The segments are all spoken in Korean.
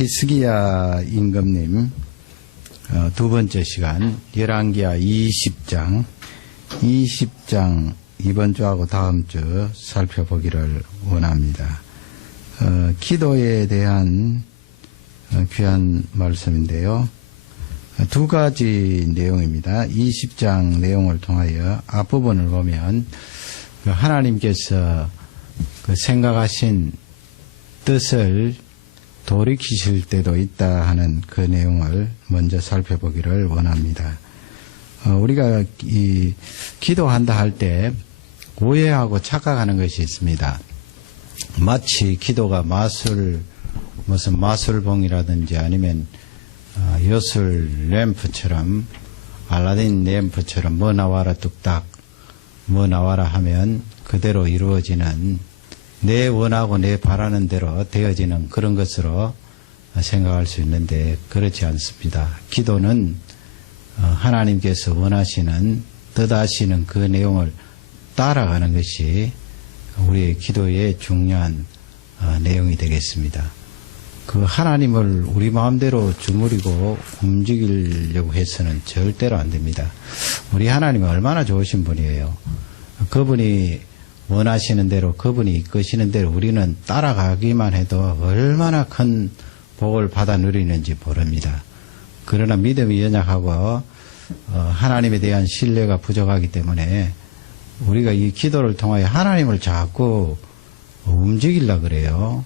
히스기야 임금님 두 번째 시간 열왕기하 20장 이번 주하고 다음 주 살펴보기를 원합니다. 기도에 대한 귀한 말씀인데요. 두 가지 내용입니다. 20장 내용을 통하여 앞부분을 보면 하나님께서 생각하신 뜻을 돌이키실 때도 있다 하는 그 내용을 먼저 살펴보기를 원합니다. 우리가 기도한다 할 때 오해하고 착각하는 것이 있습니다. 마치 기도가 무슨 마술봉이라든지 아니면 요술 램프처럼 알라딘 램프처럼 뭐 나와라 뚝딱 뭐 나와라 하면 그대로 이루어지는 내 원하고 내 바라는 대로 되어지는 그런 것으로 생각할 수 있는데 그렇지 않습니다. 기도는 하나님께서 원하시는 뜻하시는 그 내용을 따라가는 것이 우리의 기도의 중요한 내용이 되겠습니다. 그 하나님을 우리 마음대로 주무리고 움직이려고 해서는 절대로 안 됩니다. 우리 하나님은 얼마나 좋으신 분이에요. 그분이 원하시는 대로 그분이 이끄시는 대로 우리는 따라가기만 해도 얼마나 큰 복을 받아 누리는지 모릅니다. 그러나 믿음이 연약하고 하나님에 대한 신뢰가 부족하기 때문에 우리가 이 기도를 통하여 하나님을 자꾸 움직이려고 그래요.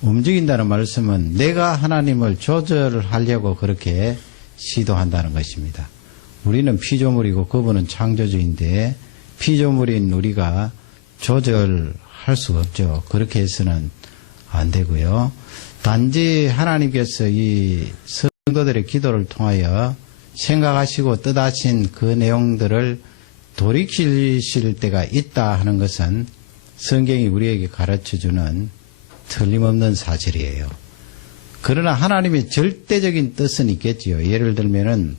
움직인다는 말씀은 내가 하나님을 조절하려고 그렇게 시도한다는 것입니다. 우리는 피조물이고 그분은 창조주인데 피조물인 우리가 조절할 수 없죠. 그렇게 해서는 안 되고요. 단지 하나님께서 이 성도들의 기도를 통하여 생각하시고 뜻하신 그 내용들을 돌이키실 때가 있다 하는 것은 성경이 우리에게 가르쳐주는 틀림없는 사실이에요. 그러나 하나님의 절대적인 뜻은 있겠지요. 예를 들면은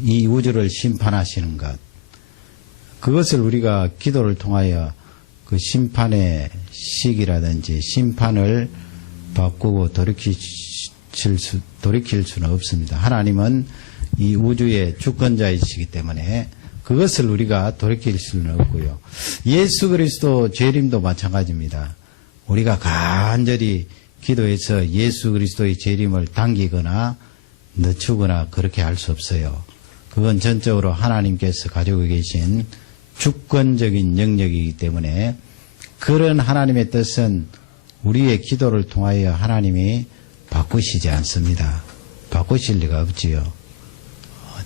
이 우주를 심판하시는 것, 그것을 우리가 기도를 통하여 그 심판의 시기라든지 심판을 바꾸고 돌이킬 수는 없습니다. 하나님은 이 우주의 주권자이시기 때문에 그것을 우리가 돌이킬 수는 없고요. 예수 그리스도 재림도 마찬가지입니다. 우리가 간절히 기도해서 예수 그리스도의 재림을 당기거나 늦추거나 그렇게 할 수 없어요. 그건 전적으로 하나님께서 가지고 계신 주권적인 영역이기 때문에 그런 하나님의 뜻은 우리의 기도를 통하여 하나님이 바꾸시지 않습니다. 바꾸실 리가 없지요.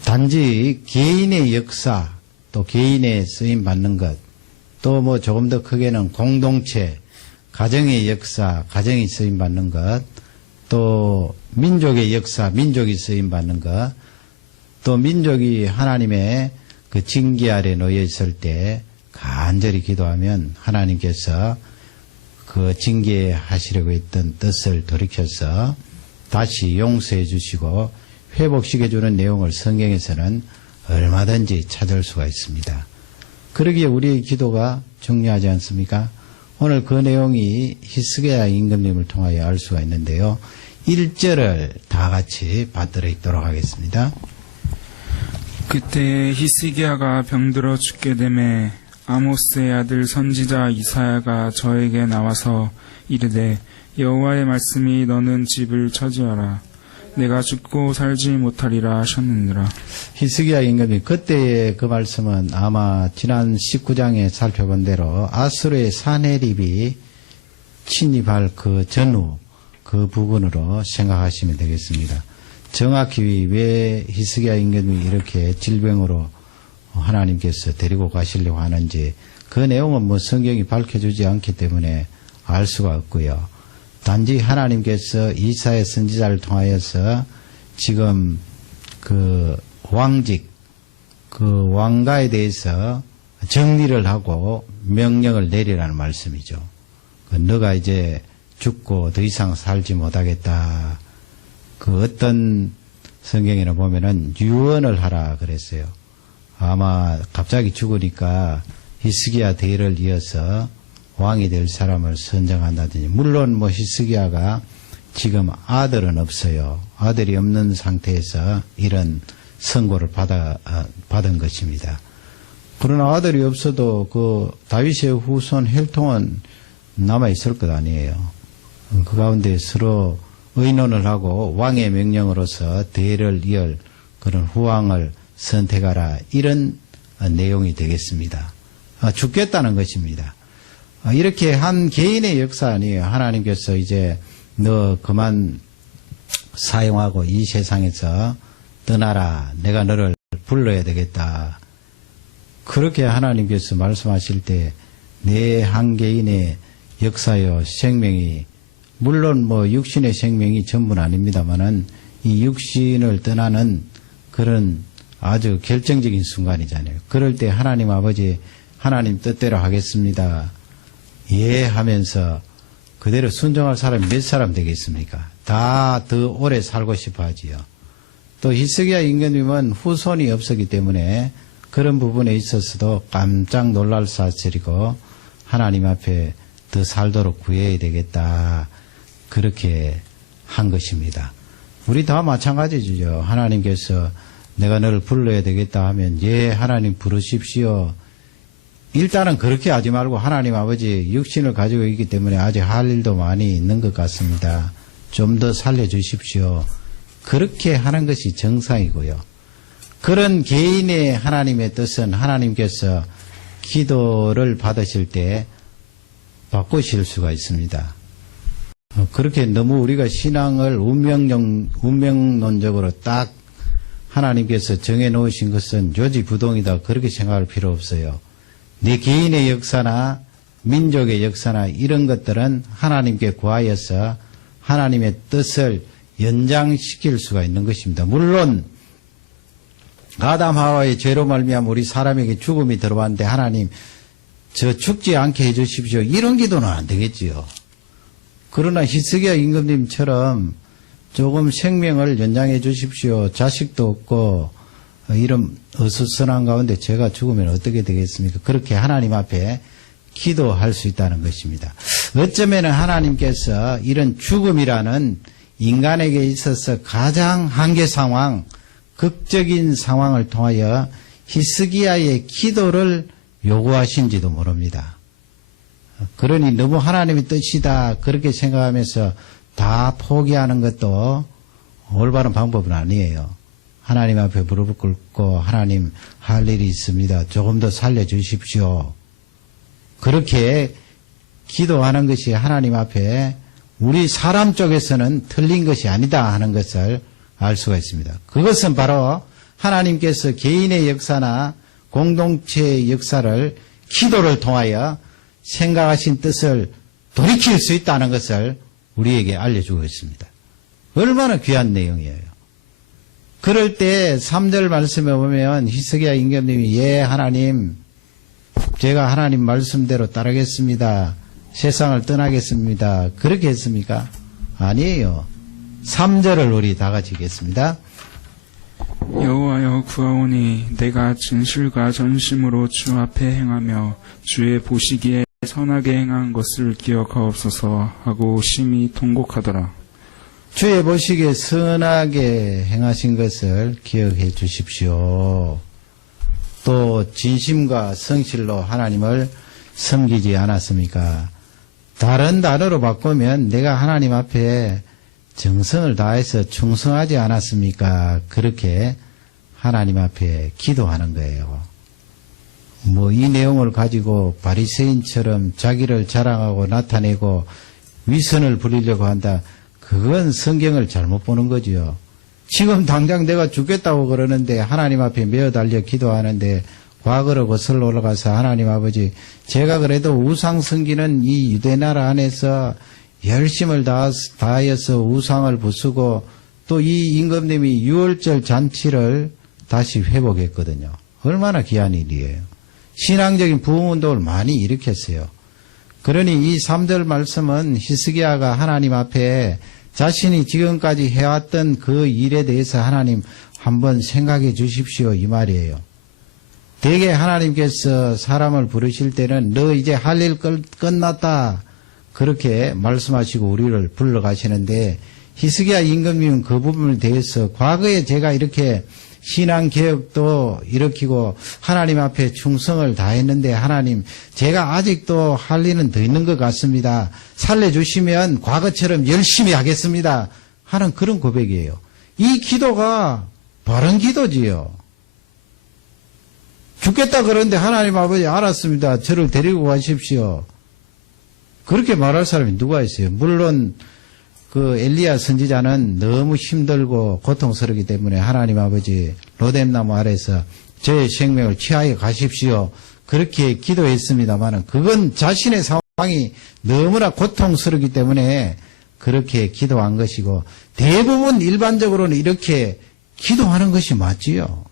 단지 개인의 역사, 또 개인의 쓰임 받는 것, 또 뭐 조금 더 크게는 공동체, 가정의 역사, 가정이 쓰임 받는 것, 또 민족의 역사, 민족이 쓰임 받는 것, 또 민족이 하나님의 그 징계 아래 놓여 있을 때 간절히 기도하면 하나님께서 그 징계하시려고 했던 뜻을 돌이켜서 다시 용서해 주시고 회복시켜 주는 내용을 성경에서는 얼마든지 찾을 수가 있습니다. 그러기에 우리의 기도가 중요하지 않습니까? 오늘 그 내용이 히스기야 임금님을 통하여 알 수가 있는데요. 1절을 다 같이 받들어 읽도록 하겠습니다. 그때 히스기야가 병들어 죽게 되매 아모스의 아들 선지자 이사야가 저에게 나와서 이르되 여호와의 말씀이 너는 집을 차지하라. 내가 죽고 살지 못하리라 하셨느니라. 히스기야 임금이 그때의 그 말씀은 아마 지난 19장에 살펴본 대로 아수르의 사네립이 침입할 그 전후 그 부분으로 생각하시면 되겠습니다. 정확히 왜 히스기야 임금이 이렇게 질병으로 하나님께서 데리고 가시려고 하는지 그 내용은 뭐 성경이 밝혀주지 않기 때문에 알 수가 없고요. 단지 하나님께서 이사야 선지자를 통하여서 지금 그 왕직, 그 왕가에 대해서 정리를 하고 명령을 내리라는 말씀이죠. 너가 이제 죽고 더 이상 살지 못하겠다. 그 어떤 성경에는 보면은 유언을 하라 그랬어요. 아마 갑자기 죽으니까 히스기야 대를 이어서 왕이 될 사람을 선정한다든지, 물론 뭐 히스기야가 지금 아들은 없어요. 아들이 없는 상태에서 이런 선고를 받은 것입니다. 그러나 아들이 없어도 그 다윗의 후손 혈통은 남아있을 것 아니에요. 그 가운데 서로 의논을 하고 왕의 명령으로서 대를 이을 그런 후왕을 선택하라. 이런 내용이 되겠습니다. 죽겠다는 것입니다. 이렇게 한 개인의 역사 아니에요. 하나님께서 이제 너 그만 사용하고 이 세상에서 떠나라. 내가 너를 불러야 되겠다. 그렇게 하나님께서 말씀하실 때 내 한 개인의 역사요 생명이 물론 뭐 육신의 생명이 전부는 아닙니다만은 이 육신을 떠나는 그런 아주 결정적인 순간이잖아요. 그럴 때 하나님 아버지 하나님 뜻대로 하겠습니다. 예 하면서 그대로 순종할 사람이 몇 사람 되겠습니까? 다 더 오래 살고 싶어 하지요. 또 히스기야 임금님은 후손이 없었기 때문에 그런 부분에 있어서도 깜짝 놀랄 사실이고 하나님 앞에 더 살도록 구해야 되겠다. 그렇게 한 것입니다. 우리 다 마찬가지죠. 하나님께서 내가 너를 불러야 되겠다 하면 예 하나님 부르십시오. 일단은 그렇게 하지 말고 하나님 아버지 육신을 가지고 있기 때문에 아직 할 일도 많이 있는 것 같습니다. 좀 더 살려주십시오. 그렇게 하는 것이 정상이고요. 그런 개인의 하나님의 뜻은 하나님께서 기도를 받으실 때 바꾸실 수가 있습니다. 그렇게 너무 우리가 신앙을 운명론적으로 딱 하나님께서 정해놓으신 것은 요지부동이다 그렇게 생각할 필요 없어요. 내 개인의 역사나 민족의 역사나 이런 것들은 하나님께 구하여서 하나님의 뜻을 연장시킬 수가 있는 것입니다. 물론 아담 하와의 죄로 말미암아 우리 사람에게 죽음이 들어왔는데 하나님 저 죽지 않게 해주십시오. 이런 기도는 안 되겠지요. 그러나 히스기야 임금님처럼 조금 생명을 연장해 주십시오. 자식도 없고 이런 어수선한 가운데 제가 죽으면 어떻게 되겠습니까? 그렇게 하나님 앞에 기도할 수 있다는 것입니다. 어쩌면 하나님께서 이런 죽음이라는 인간에게 있어서 가장 한계 상황, 극적인 상황을 통하여 히스기야의 기도를 요구하신지도 모릅니다. 그러니 너무 하나님의 뜻이다 그렇게 생각하면서 다 포기하는 것도 올바른 방법은 아니에요. 하나님 앞에 무릎을 꿇고 하나님 할 일이 있습니다. 조금 더 살려주십시오. 그렇게 기도하는 것이 하나님 앞에 우리 사람 쪽에서는 틀린 것이 아니다 하는 것을 알 수가 있습니다. 그것은 바로 하나님께서 개인의 역사나 공동체의 역사를 기도를 통하여 생각하신 뜻을 돌이킬 수 있다는 것을 우리에게 알려주고 있습니다. 얼마나 귀한 내용이에요. 그럴 때 3절 말씀에 보면 히스기야 임금님이 예 하나님 제가 하나님 말씀대로 따르겠습니다. 세상을 떠나겠습니다. 그렇게 했습니까? 아니에요. 3절을 우리 다 같이 읽겠습니다. 여호와여 구하오니 내가 진실과 전심으로 주 앞에 행하며 주의 보시기에 선하게 행한 것을 기억하옵소서 하고 심히 통곡하더라. 주의 보시기에 선하게 행하신 것을 기억해 주십시오. 또 진심과 성실로 하나님을 섬기지 않았습니까? 다른 단어로 바꾸면 내가 하나님 앞에 정성을 다해서 충성하지 않았습니까? 그렇게 하나님 앞에 기도하는 거예요. 뭐 이 내용을 가지고 바리새인처럼 자기를 자랑하고 나타내고 위선을 부리려고 한다. 그건 성경을 잘못 보는 거지요. 지금 당장 내가 죽겠다고 그러는데 하나님 앞에 메어 달려 기도하는데 과거로 거슬러 올라가서 하나님 아버지 제가 그래도 우상 섬기는 이 유대나라 안에서 열심을 다하여서 우상을 부수고 또 이 임금님이 유월절 잔치를 다시 회복했거든요. 얼마나 귀한 일이에요. 신앙적인 부흥운동을 많이 일으켰어요. 그러니 이 3절 말씀은 히스기야가 하나님 앞에 자신이 지금까지 해왔던 그 일에 대해서 하나님 한번 생각해 주십시오 이 말이에요. 대개 하나님께서 사람을 부르실 때는 너 이제 할 일 끝났다. 그렇게 말씀하시고 우리를 불러가시는데 히스기야 임금님은 그 부분에 대해서 과거에 제가 이렇게 신앙개혁도 일으키고 하나님 앞에 충성을 다했는데 하나님 제가 아직도 할 일은 더 있는 것 같습니다. 살려주시면 과거처럼 열심히 하겠습니다. 하는 그런 고백이에요. 이 기도가 바른 기도지요. 죽겠다 그러는데 하나님 아버지 알았습니다. 저를 데리고 가십시오. 그렇게 말할 사람이 누가 있어요? 물론 그 엘리야 선지자는 너무 힘들고 고통스럽기 때문에 하나님 아버지 로뎀나무 아래서 저의 생명을 취하여 가십시오. 그렇게 기도했습니다만 그건 자신의 상황이 너무나 고통스럽기 때문에 그렇게 기도한 것이고 대부분 일반적으로는 이렇게 기도하는 것이 맞지요.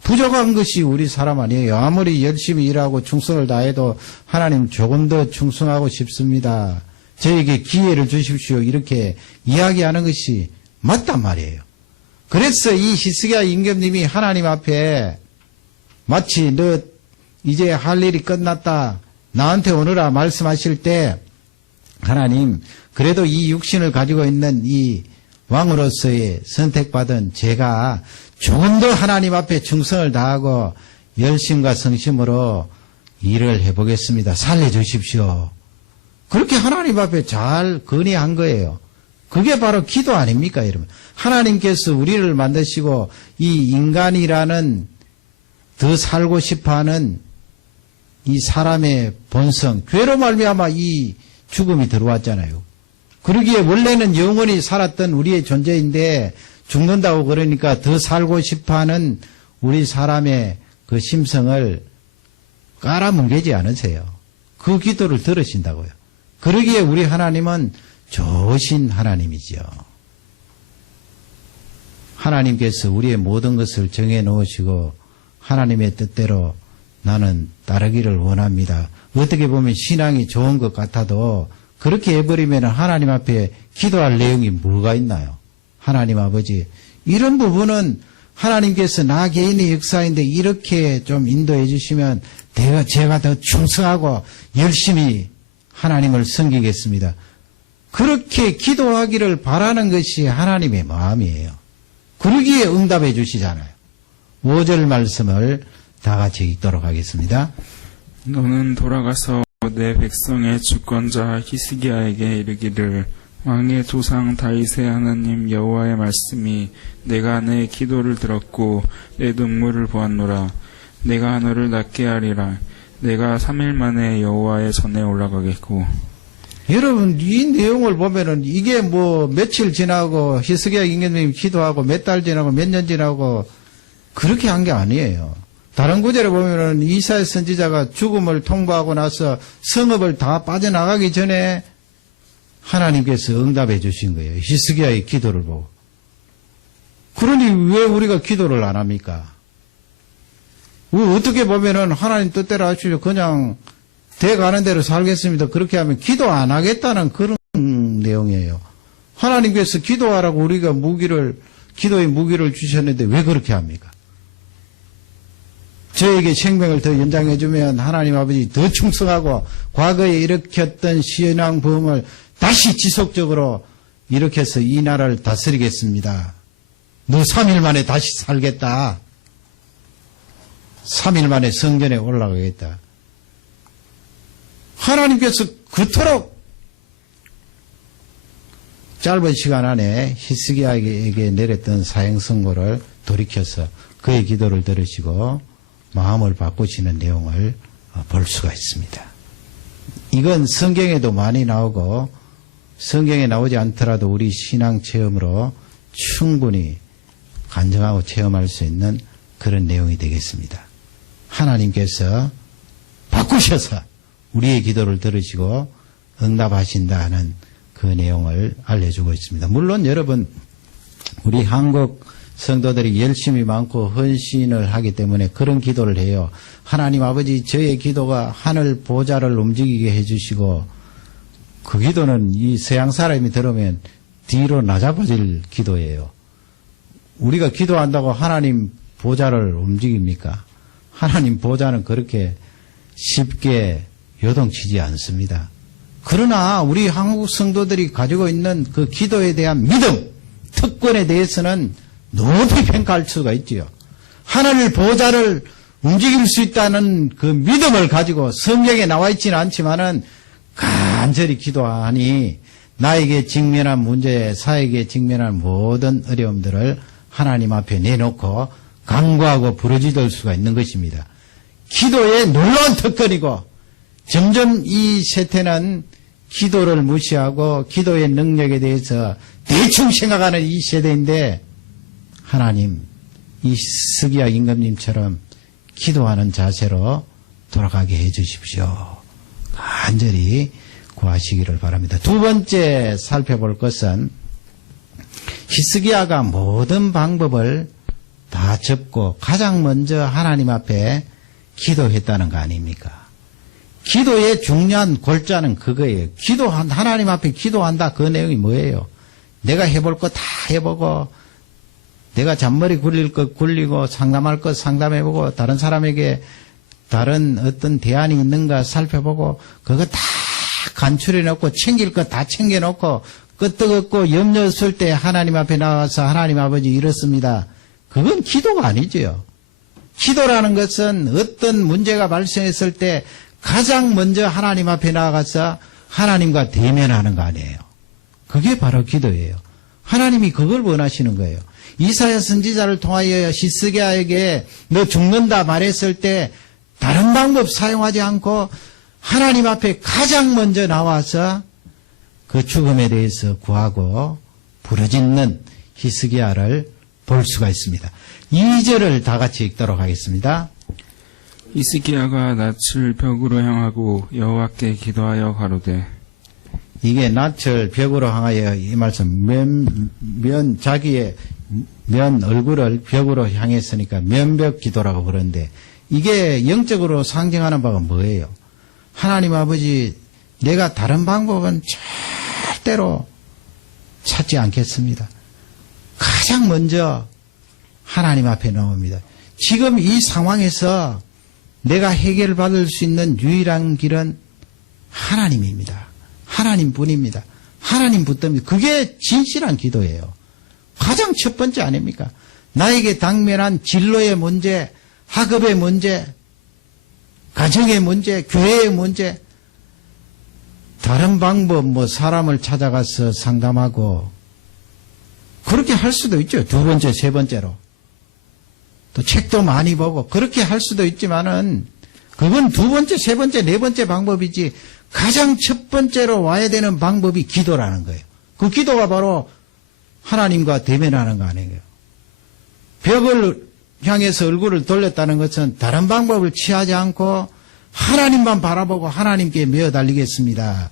부족한 것이 우리 사람 아니에요. 아무리 열심히 일하고 충성을 다해도 하나님 조금 더 충성하고 싶습니다. 저에게 기회를 주십시오. 이렇게 이야기하는 것이 맞단 말이에요. 그래서 이 히스기야 임금님이 하나님 앞에 마치 너 이제 할 일이 끝났다. 나한테 오너라 말씀하실 때 하나님 그래도 이 육신을 가지고 있는 이 왕으로서의 선택받은 제가 조금 더 하나님 앞에 충성을 다하고 열심과 성심으로 일을 해보겠습니다. 살려주십시오. 그렇게 하나님 앞에 잘 건의한 거예요. 그게 바로 기도 아닙니까, 여러분? 하나님께서 우리를 만드시고 이 인간이라는 더 살고 싶어하는 이 사람의 본성, 죄로 말미암아 이 죽음이 들어왔잖아요. 그러기에 원래는 영원히 살았던 우리의 존재인데 죽는다고 그러니까 더 살고 싶어하는 우리 사람의 그 심성을 깔아뭉개지 않으세요. 그 기도를 들으신다고요. 그러기에 우리 하나님은 좋으신 하나님이죠. 하나님께서 우리의 모든 것을 정해 놓으시고 하나님의 뜻대로 나는 따르기를 원합니다. 어떻게 보면 신앙이 좋은 것 같아도 그렇게 해버리면 하나님 앞에 기도할 내용이 뭐가 있나요? 하나님 아버지, 이런 부분은 하나님께서 나 개인의 역사인데 이렇게 좀 인도해 주시면 제가 더 충성하고 열심히 하나님을 섬기겠습니다. 그렇게 기도하기를 바라는 것이 하나님의 마음이에요. 그러기에 응답해 주시잖아요. 5절 말씀을 다 같이 읽도록 하겠습니다. 너는 돌아가서 내 백성의 주권자 히스기야에게 이르기를 왕의 조상 다윗의 하나님 여호와의 말씀이 내가 내 기도를 들었고 내 눈물을 보았노라. 내가 너를 낫게 하리라. 내가 3일 만에 여호와의 전에 올라가겠고. 여러분 이 내용을 보면은 이게 뭐 며칠 지나고 히스기야 임금님이 기도하고 몇 달 지나고 몇 년 지나고 그렇게 한 게 아니에요. 다른 구절에 보면은 이사야 선지자가 죽음을 통보하고 나서 성읍을 다 빠져나가기 전에 하나님께서 응답해 주신 거예요. 히스기야의 기도를 보고. 그러니 왜 우리가 기도를 안 합니까? 어떻게 보면은 하나님 뜻대로 하시죠. 그냥 돼가는 대로 살겠습니다. 그렇게 하면 기도 안 하겠다는 그런 내용이에요. 하나님께서 기도하라고 우리가 기도의 무기를 주셨는데 왜 그렇게 합니까? 저에게 생명을 더 연장해주면 하나님 아버지 더 충성하고 과거에 일으켰던 신앙 범을 다시 지속적으로 일으켜서 이 나라를 다스리겠습니다. 너 3일 만에 다시 살겠다. 3일 만에 성전에 올라가겠다. 하나님께서 그토록 짧은 시간 안에 히스기야에게 내렸던 사형 선고를 돌이켜서 그의 기도를 들으시고 마음을 바꾸시는 내용을 볼 수가 있습니다. 이건 성경에도 많이 나오고 성경에 나오지 않더라도 우리 신앙 체험으로 충분히 간증하고 체험할 수 있는 그런 내용이 되겠습니다. 하나님께서 바꾸셔서 우리의 기도를 들으시고 응답하신다 하는 그 내용을 알려주고 있습니다. 물론 여러분 우리 한국 성도들이 열심히 많고 헌신을 하기 때문에 그런 기도를 해요. 하나님 아버지 저의 기도가 하늘 보좌를 움직이게 해주시고 그 기도는 이 서양 사람이 들으면 뒤로 나잡아질 기도예요. 우리가 기도한다고 하나님 보좌를 움직입니까? 하나님 보좌는 그렇게 쉽게 요동치지 않습니다. 그러나 우리 한국 성도들이 가지고 있는 그 기도에 대한 믿음, 특권에 대해서는 높이 평가할 수가 있지요. 하늘 보좌를 움직일 수 있다는 그 믿음을 가지고 성경에 나와 있지는 않지만은 간절히 기도하니 나에게 직면한 문제, 사에게 직면한 모든 어려움들을 하나님 앞에 내놓고 간구하고 부르짖을 수가 있는 것입니다. 기도의 놀라운 특권이고 점점 이 세태는 기도를 무시하고 기도의 능력에 대해서 대충 생각하는 이 세대인데 하나님, 이 스기야 임금님처럼 기도하는 자세로 돌아가게 해 주십시오. 간절히 구하시기를 바랍니다. 두 번째 살펴볼 것은 히스기야가 모든 방법을 다 접고 가장 먼저 하나님 앞에 기도했다는 거 아닙니까? 기도의 중요한 골자는 그거예요. 하나님 앞에 기도한다. 그 내용이 뭐예요? 내가 해볼 거 다 해보고 내가 잔머리 굴릴 것 굴리고 상담할 것 상담해보고 다른 사람에게 다른 어떤 대안이 있는가 살펴보고 그거 다 간추려놓고 챙길 것 다 챙겨놓고 끄떡없고 염려 없을 때 하나님 앞에 나가서 하나님 아버지 이렇습니다. 그건 기도가 아니죠. 기도라는 것은 어떤 문제가 발생했을 때 가장 먼저 하나님 앞에 나가서 하나님과 대면하는 거 아니에요. 그게 바로 기도예요. 하나님이 그걸 원하시는 거예요. 이사야 선지자를 통하여 히스기야에게 너 죽는다 말했을 때 다른 방법 사용하지 않고 하나님 앞에 가장 먼저 나와서 그 죽음에 대해서 구하고 부르짖는 히스기야를 볼 수가 있습니다. 2절을 다 같이 읽도록 하겠습니다. 히스기야가 낯을 벽으로 향하고 여호와께 기도하여 가로되 이게 낯을 벽으로 향하여 이 말씀 자기의 면 얼굴을 벽으로 향했으니까 면벽 기도라고 그러는데 이게 영적으로 상징하는 바가 뭐예요? 하나님 아버지 내가 다른 방법은 절대로 찾지 않겠습니다. 가장 먼저 하나님 앞에 나옵니다. 지금 이 상황에서 내가 해결받을 수 있는 유일한 길은 하나님입니다. 하나님뿐입니다. 하나님 붙듭니다. 그게 진실한 기도예요. 가장 첫 번째 아닙니까? 나에게 당면한 진로의 문제, 학업의 문제, 가정의 문제, 교회의 문제, 다른 방법 사람을 찾아가서 상담하고 그렇게 할 수도 있죠. 두 번째, 세 번째로. 또 책도 많이 보고 그렇게 할 수도 있지만은 그건 두 번째, 세 번째, 네 번째 방법이지 가장 첫 번째로 와야 되는 방법이 기도라는 거예요. 그 기도가 바로 하나님과 대면하는 거 아니에요. 벽을 향해서 얼굴을 돌렸다는 것은 다른 방법을 취하지 않고 하나님만 바라보고 하나님께 메어 달리겠습니다.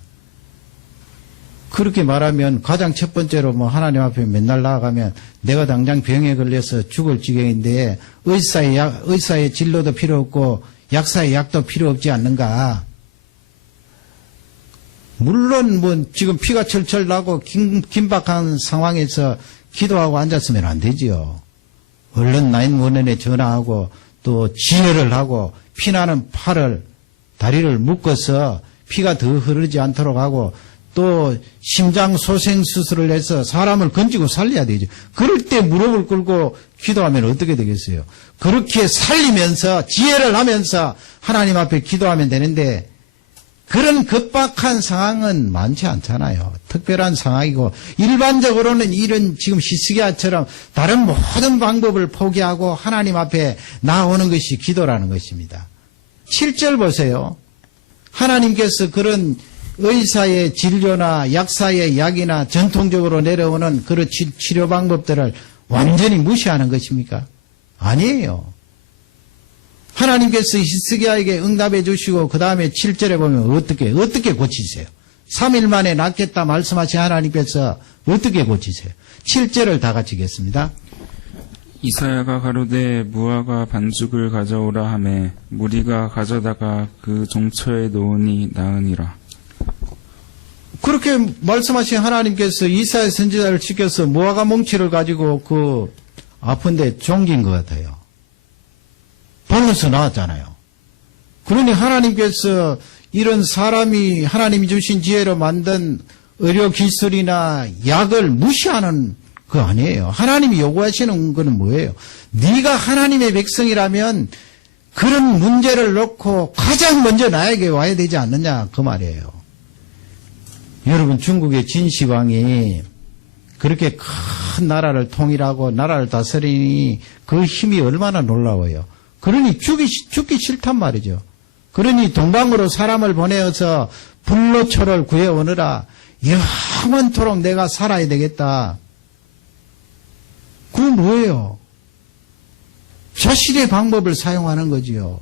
그렇게 말하면 가장 첫 번째로 하나님 앞에 맨날 나아가면 내가 당장 병에 걸려서 죽을 지경인데 의사의 진료도 필요 없고 약사의 약도 필요 없지 않는가. 물론 지금 피가 철철 나고 긴박한 상황에서 기도하고 앉았으면 안 되지요. 얼른 911에 전화하고 또 지혈을 하고 피나는 팔을 다리를 묶어서 피가 더 흐르지 않도록 하고 또 심장 소생 수술을 해서 사람을 건지고 살려야 되죠. 그럴 때 무릎을 꿇고 기도하면 어떻게 되겠어요? 그렇게 살리면서 지혜를 하면서 하나님 앞에 기도하면 되는데 그런 급박한 상황은 많지 않잖아요. 특별한 상황이고 일반적으로는 이런 지금 히스기야처럼 다른 모든 방법을 포기하고 하나님 앞에 나오는 것이 기도라는 것입니다. 7절 보세요. 하나님께서 그런 의사의 진료나 약사의 약이나 전통적으로 내려오는 그런 치료 방법들을 완전히 무시하는 것입니까? 아니에요. 하나님께서 히스기야에게 응답해 주시고 그 다음에 7절에 보면 어떻게 고치세요? 3일 만에 낫겠다 말씀하신 하나님께서 어떻게 고치세요? 7절을 다 같이 읽겠습니다. 이사야가 가로되 무화과 반죽을 가져오라 하매 무리가 가져다가 그 종처에 놓으니 나으니라. 그렇게 말씀하신 하나님께서 이사야 선지자를 시켜서 무화과 뭉치를 가지고 아픈데 종긴 것 같아요. 벌어서 나왔잖아요. 그러니 하나님께서 이런 사람이 하나님이 주신 지혜로 만든 의료 기술이나 약을 무시하는 거 아니에요. 하나님이 요구하시는 거는 뭐예요? 네가 하나님의 백성이라면 그런 문제를 놓고 가장 먼저 나에게 와야 되지 않느냐 그 말이에요. 여러분, 중국의 진시황이 그렇게 큰 나라를 통일하고 나라를 다스리니 그 힘이 얼마나 놀라워요. 그러니 죽기 싫단 말이죠. 그러니 동방으로 사람을 보내어서 불로초를 구해오느라 영원토록 내가 살아야 되겠다. 그건 뭐예요? 자신의 방법을 사용하는 거지요.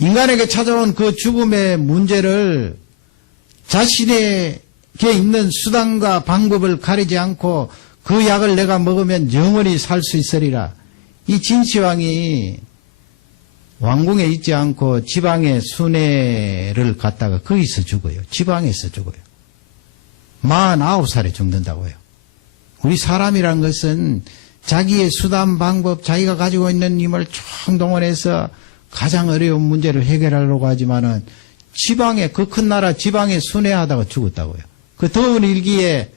인간에게 찾아온 그 죽음의 문제를 자신에게 있는 수단과 방법을 가리지 않고 그 약을 내가 먹으면 영원히 살 수 있으리라. 이 진시황이 왕궁에 있지 않고 지방의 순회를 갔다가 거기서 죽어요. 지방에서 죽어요. 49살에 죽는다고요. 우리 사람이란 것은 자기의 수단, 방법, 자기가 가지고 있는 힘을 총동원해서 가장 어려운 문제를 해결하려고 하지만은 지방에, 그 큰 나라 지방에 순회하다가 죽었다고요. 그 더운 일기에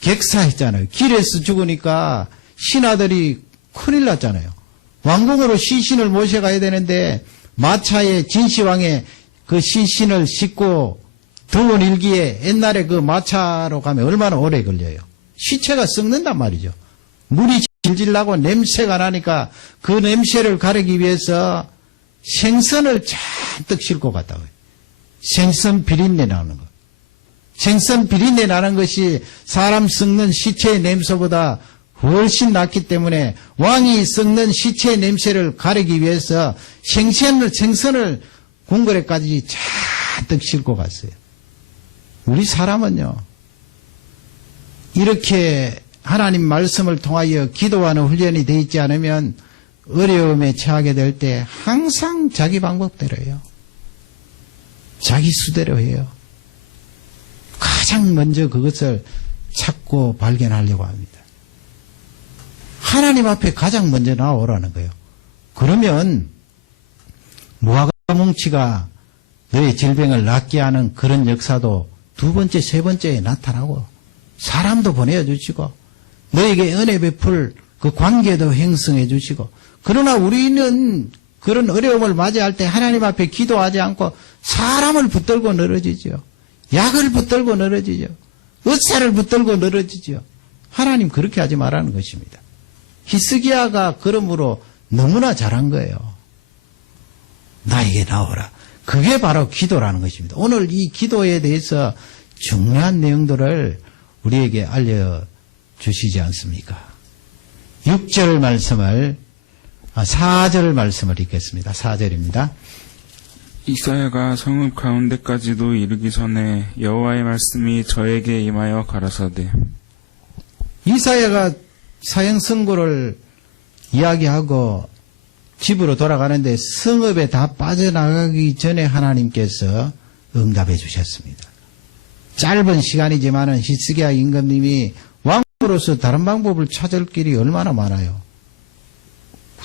객사했잖아요. 길에서 죽으니까 신하들이 큰일 났잖아요. 왕궁으로 시신을 모셔가야 되는데 마차에 진시황의 그 시신을 싣고 더운 일기에 옛날에 그 마차로 가면 얼마나 오래 걸려요. 시체가 썩는단 말이죠. 물이 질질 나고 냄새가 나니까 그 냄새를 가리기 위해서 생선을 잔뜩 싣고 갔다고요. 생선 비린내 나는 거. 생선 비린내 나는 것이 사람 썩는 시체의 냄새보다 훨씬 낫기 때문에 왕이 썩는 시체의 냄새를 가리기 위해서 생선을 궁궐에까지 잔뜩 싣고 갔어요. 우리 사람은요, 이렇게 하나님 말씀을 통하여 기도하는 훈련이 되어 있지 않으면 어려움에 처하게 될 때 항상 자기 방법대로 해요. 자기 수대로 해요. 가장 먼저 그것을 찾고 발견하려고 합니다. 하나님 앞에 가장 먼저 나오라는 거예요. 그러면 무화과 뭉치가 너의 질병을 낫게 하는 그런 역사도 두 번째, 세 번째에 나타나고 사람도 보내주시고 너에게 은혜 베풀 그 관계도 형성해 주시고 그러나 우리는 그런 어려움을 맞이할 때 하나님 앞에 기도하지 않고 사람을 붙들고 늘어지죠. 약을 붙들고 늘어지죠. 의사를 붙들고 늘어지죠. 하나님 그렇게 하지 말라는 것입니다. 히스기야가 그러므로 너무나 잘한 거예요. 나에게 나오라. 그게 바로 기도라는 것입니다. 오늘 이 기도에 대해서 중요한 내용들을 우리에게 알려주시지 않습니까? 6절 말씀을 4절 말씀을 읽겠습니다. 4절입니다. 이사야가 성읍 가운데까지도 이르기 전에 여호와의 말씀이 저에게 임하여 가라사대. 이사야가 사형 선고를 이야기하고 집으로 돌아가는데 성읍에 다 빠져나가기 전에 하나님께서 응답해 주셨습니다. 짧은 시간이지만은 히스기야 임금님이 왕으로서 다른 방법을 찾을 길이 얼마나 많아요.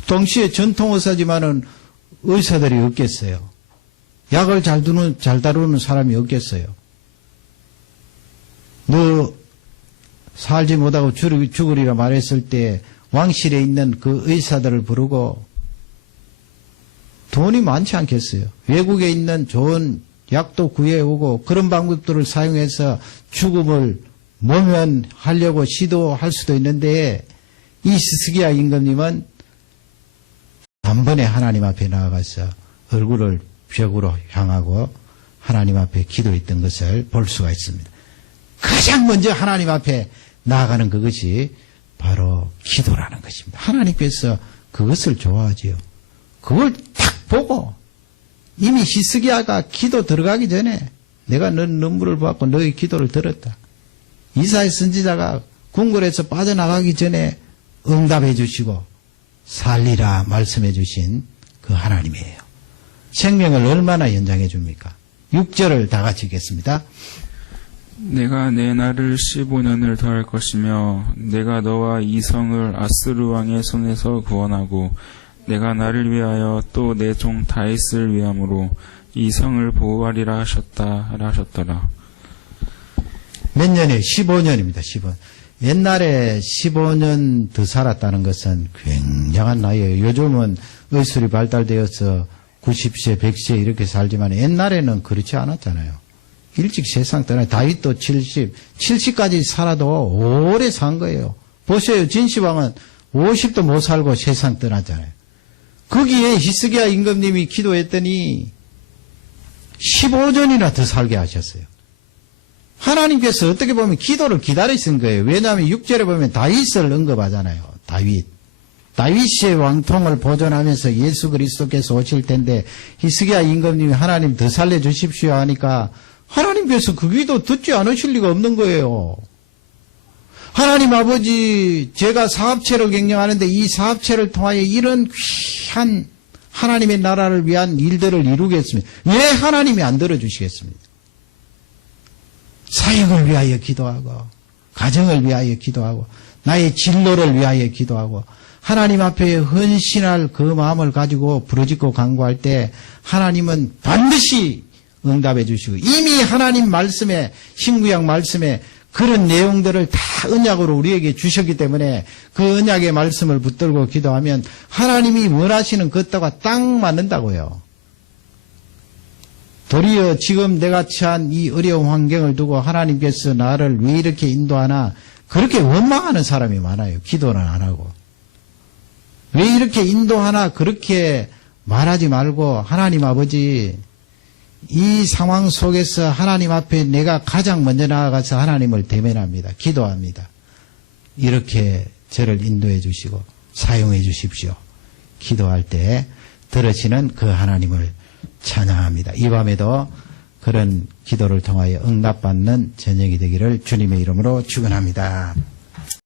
동시에 전통의사지만은 의사들이 없겠어요. 약을 잘 다루는 사람이 없겠어요. 너 살지 못하고 죽으리라 말했을 때 왕실에 있는 그 의사들을 부르고 돈이 많지 않겠어요. 외국에 있는 좋은 약도 구해오고 그런 방법들을 사용해서 죽음을 모면하려고 시도할 수도 있는데 이 히스기야 임금님은 단번에 하나님 앞에 나아가서 얼굴을 벽으로 향하고 하나님 앞에 기도했던 것을 볼 수가 있습니다. 가장 먼저 하나님 앞에 나아가는 그것이 바로 기도라는 것입니다. 하나님께서 그것을 좋아하지요. 그걸 딱 보고 이미 히스기야가 기도 들어가기 전에 내가 너 눈물을 보았고 너의 기도를 들었다. 이사야 선지자가 궁궐에서 빠져나가기 전에 응답해 주시고 살리라 말씀해 주신 그 하나님이에요. 생명을 얼마나 연장해 줍니까? 6절을 다 같이 읽겠습니다. 내가 내 날을 15년을 더할 것이며 내가 너와 이 성을 아스루 왕의 손에서 구원하고 내가 나를 위하여 또 내 종 다윗을 위함으로 이 성을 보호하리라 하셨더라. 몇 년이에요? 15년입니다. 15년. 옛날에 15년 더 살았다는 것은 굉장한 나이예요. 요즘은 의술이 발달되어서 90세, 100세 이렇게 살지만 옛날에는 그렇지 않았잖아요. 일찍 세상 떠나요. 다윗도 70까지 살아도 오래 산 거예요. 보세요. 진시황은 50도 못 살고 세상 떠났잖아요. 거기에 히스기야 임금님이 기도했더니 15년이나 더 살게 하셨어요. 하나님께서 어떻게 보면 기도를 기다리신 거예요. 왜냐하면 6절에 보면 다윗을 언급하잖아요. 다윗의 왕통을 보존하면서 예수 그리스도께서 오실 텐데 히스기야 임금님이 하나님 더 살려주십시오 하니까 하나님께서 그 기도 듣지 않으실 리가 없는 거예요. 하나님 아버지, 제가 사업체를 경영하는데 이 사업체를 통하여 이런 귀한 하나님의 나라를 위한 일들을 이루겠습니다. 왜 하나님이 안 들어주시겠습니까? 사역을 위하여 기도하고 가정을 위하여 기도하고 나의 진로를 위하여 기도하고 하나님 앞에 헌신할 그 마음을 가지고 부르짖고 간구할 때 하나님은 반드시 응답해 주시고 이미 하나님 말씀에 신구약 말씀에 그런 내용들을 다 언약으로 우리에게 주셨기 때문에 그 언약의 말씀을 붙들고 기도하면 하나님이 원하시는 것과 딱 맞는다고요. 도리어 지금 내가 처한 이 어려운 환경을 두고 하나님께서 나를 왜 이렇게 인도하나 그렇게 원망하는 사람이 많아요. 기도는 안 하고. 왜 이렇게 인도하나 그렇게 말하지 말고 하나님 아버지 이 상황 속에서 하나님 앞에 내가 가장 먼저 나아가서 하나님을 대면합니다. 기도합니다. 이렇게 저를 인도해 주시고 사용해 주십시오. 기도할 때 들으시는 그 하나님을 찬양합니다. 이 밤에도 그런 기도를 통하여 응답받는 저녁이 되기를 주님의 이름으로 축원합니다.